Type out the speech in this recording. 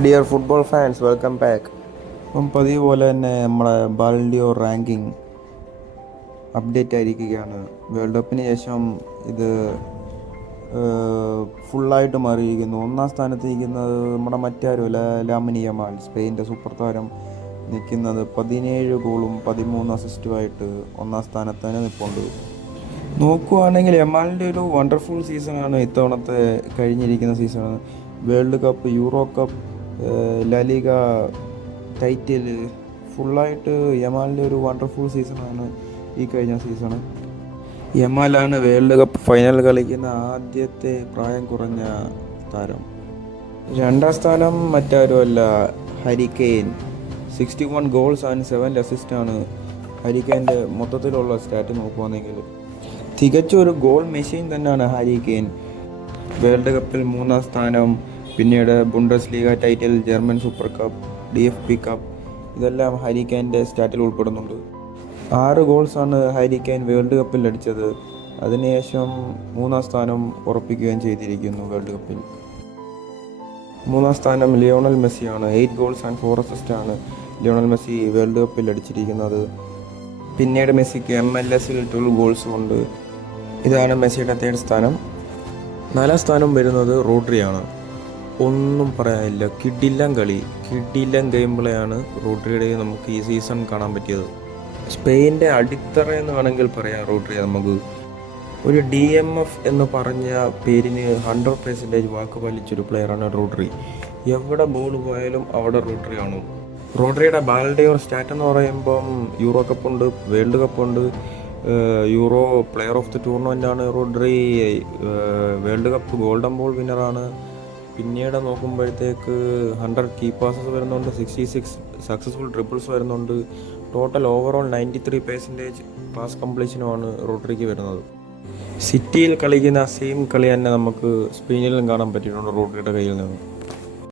Dear football fans, welcome back. ഇപ്പം പതിവ് പോലെ തന്നെ നമ്മളെ ബാലൻഡിയോർ റാങ്കിങ് അപ്ഡേറ്റ് ആയിരിക്കുകയാണ്. വേൾഡ് കപ്പിന് ശേഷം ഇത് ഫുള്ളായിട്ട് മാറിയിരിക്കുന്നു. ഒന്നാം സ്ഥാനത്ത് നിൽക്കുന്നത് നമ്മുടെ മറ്റാരുമല്ല, ലാമിൻ യമാൽ, സ്പെയിൻ്റെ സൂപ്പർ താരം നിൽക്കുന്നത് 17 ഗോളും 13 അസിസ്റ്റുമായിട്ട് ഒന്നാം സ്ഥാനത്ത് തന്നെ നിൽപ്പുണ്ട്. നോക്കുകയാണെങ്കിൽ യമാലിൻ്റെ ഒരു വണ്ടർഫുൾ സീസണാണ് ഇത്തവണത്തെ കഴിഞ്ഞിരിക്കുന്ന season. World cup, euro cup, La Liga title ഫുള്ളായിട്ട് യമാലിൻ്റെ ഒരു വണ്ടർഫുൾ സീസണാണ് ഈ കഴിഞ്ഞ സീസണ്. യമാലാണ് വേൾഡ് കപ്പ് ഫൈനൽ കളിക്കുന്ന ആദ്യത്തെ പ്രായം കുറഞ്ഞ താരം. രണ്ടാം സ്ഥാനം മറ്റാരുമല്ല, ഹാരി കെയ്ൻ. 61 ഗോൾസ് ആൻഡ് 7 അസിസ്റ്റാണ് ഹാരി കെയ്ൻ്റെ മൊത്തത്തിലുള്ള സ്റ്റാറ്റ് നോക്കുകയാണെങ്കിൽ. തികച്ച ഒരു ഗോൾ മെഷീൻ തന്നെയാണ് ഹാരി കെയ്ൻ. വേൾഡ് കപ്പിൽ 3-ാം സ്ഥാനം, പിന്നീട് Bundesliga title, German super cup, DFB cup, ഇതെല്ലാം ഹാരി കെയ്ൻ്റെ സ്റ്റാറ്റിൽ ഉൾപ്പെടുന്നുണ്ട്. 6 ഗോൾസാണ് ഹാരി കെയ്ൻ വേൾഡ് കപ്പിൽ അടിച്ചത്. അതിനുശേഷം 3-ാം സ്ഥാനം ഉറപ്പിക്കുകയും ചെയ്തിരിക്കുന്നു വേൾഡ് കപ്പിൽ. 3-ാം സ്ഥാനം ലിയോണൽ മെസ്സിയാണ്. 8 ഗോൾസ് ആൻഡ് 4 അസിസ്റ്റാണ് ലിയോണൽ മെസ്സി വേൾഡ് കപ്പിൽ അടിച്ചിരിക്കുന്നത്. പിന്നീട് മെസ്സിക്ക് MLS-ൽ 12 ഗോൾസും ഉണ്ട്. ഇതാണ് മെസ്സിയുടെ 3rd സ്ഥാനം. 4-ാം സ്ഥാനം വരുന്നത് റോഡ്രിയാണ്. ഒന്നും പറയാനില്ല, കിടിലൻ കളി, കിടിലൻ ഗെയിം പ്ലേയാണ് റോഡ്രിയുടെ നമുക്ക് ഈ സീസൺ കാണാൻ പറ്റിയത്. സ്പെയിൻ്റെ അടിത്തറ എന്ന് വേണമെങ്കിൽ പറയാം റോഡ്രി. നമുക്ക് ഒരു DMF എന്ന് പറഞ്ഞ പേരിന് 100% വാക്ക് പാലിച്ചൊരു പ്ലെയറാണ് റോഡ്രി. എവിടെ ബോൾ പോയാലും അവിടെ റോഡ്രി ആണ്. റോഡ്രിയുടെ ബാലൻഡിയോർ സ്റ്റാറ്റ് എന്ന് പറയുമ്പം യൂറോ കപ്പുണ്ട്, വേൾഡ് കപ്പുണ്ട്, euro player of the tournament ആണ് Rodri, world cup golden ball വിന്നറാണ്. പിന്നീട് നോക്കുമ്പോഴത്തേക്ക് 100 കീ പാസസ് വരുന്നുണ്ട്, 66 സക്സസ്ഫുൾ ട്രിപ്പിൾസ് വരുന്നുണ്ട്. ടോട്ടൽ ഓവറോൾ 93% പാസ് കംപ്ലീഷനുമാണ് റോഡ്രിക്ക് വരുന്നത്. സിറ്റിയിൽ കളിക്കുന്ന സെയിം കളി തന്നെ നമുക്ക് സ്പെയിനിലും കാണാൻ പറ്റിയിട്ടുണ്ട് റോഡ്രിയുടെ കയ്യിൽ നിന്ന്.